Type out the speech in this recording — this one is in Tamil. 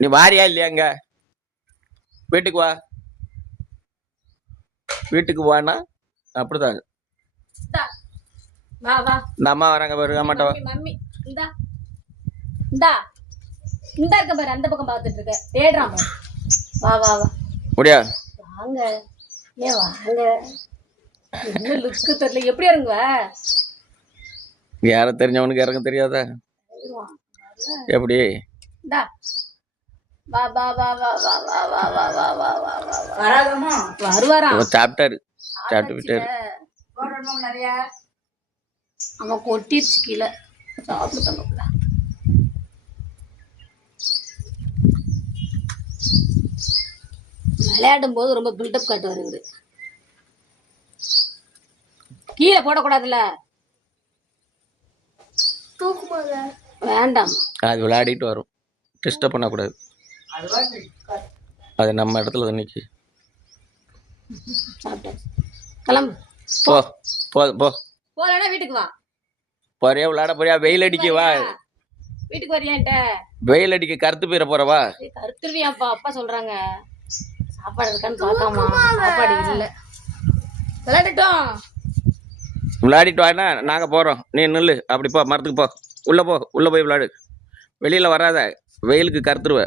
நீ வாரியா இல்லையா இங்க வீட்டுக்கு வா. வீட்டுக்கு வானா அப்படிதான். இந்தா. அம்மா வராங்க பாரு அம்மாட்ட வா. மம்மி, மம்மி இந்தா. இந்தா. இருக்க பாரு அந்த பக்கம் பார்த்துட்டு இருக்க. தேடுறான் வா வா வா. முடியா வாங்க. ஏன் வாங்க. என்ன லுக்கு தெரியல. எப்படி இருங்க யார தெரிஞ்சவனுக்கு இறங்க தெரியாதா? எப்படி? இந்தா. சாப்பிட்டாரு சாப்பிட்டு விட்டாரு அவன் கொட்டிருச்சு கீழே சாப்பிட்டு விளையாடும் போது ரொம்ப பில்டப் காட்டு வருது கீழே போடக்கூடாதுல்ல வேண்டாம் அது விளையாடிட்டு வரும் டிஸ்டர்ப் பண்ணக்கூடாது அது நம்ம இடத்துல தான் நிற்கி கிளம்பு. போ போ போ. போலன்னா வீட்டுக்கு வா. போறியா விளையாட போறியா? வெயில் அடிக்க வா. வீட்டுக்கு வரியான்ட்ட வெயில் அடிக்க கருத்து போயிட போறவா கருத்துருவியாப்பா அப்பா சொல்றாங்க. சாப்பாடு இருக்கான்னு பார்க்காமா? சாப்பாடு இல்ல. விளையாடட்டும். விளையாடிட்டு வானா நாங்க போறோம். நீ நில்லு. அப்படி போ மரத்துக்கு போ. உள்ள போ உள்ள போய் விளையாடு. வெளியில வராத. வெயிலுக்கு கருத்துருவ.